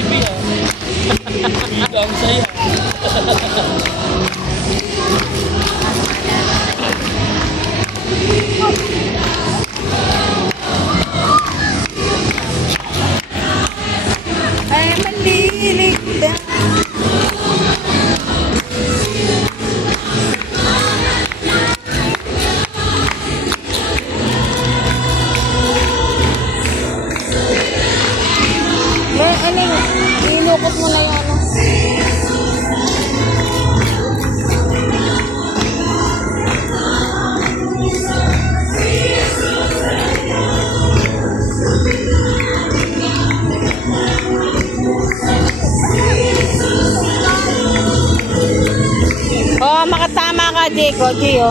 TV ah. Bida ang saya. Ay, malilig na. May, ano, inukot mo na yung ano. Oh, makatama ka, Jiko. Gio.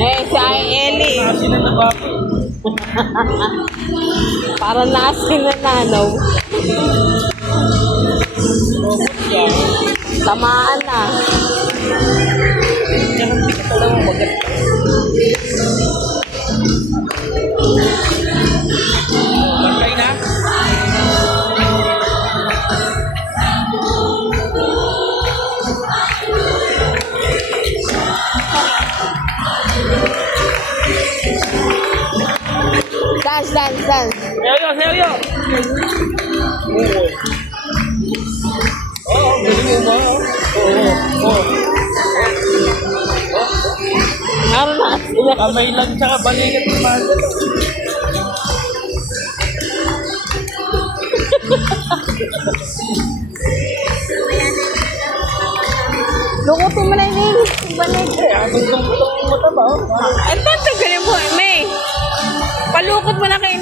Eh, si Ellie. Kasi na nabago. Para naasin na nanaw. Robot yan. Tamaan na. Yan ang tika talaga magat. Bantay na. Dance, dance, dance. Seryo. Oo, galing mo ba? Oo. Meron na sila. Kamay lang tsaka balikat ng mga. Lukutin mo na yung balik. Abang itong mata ba? Ito, tagalin mo, May. Palukot mo na kayo.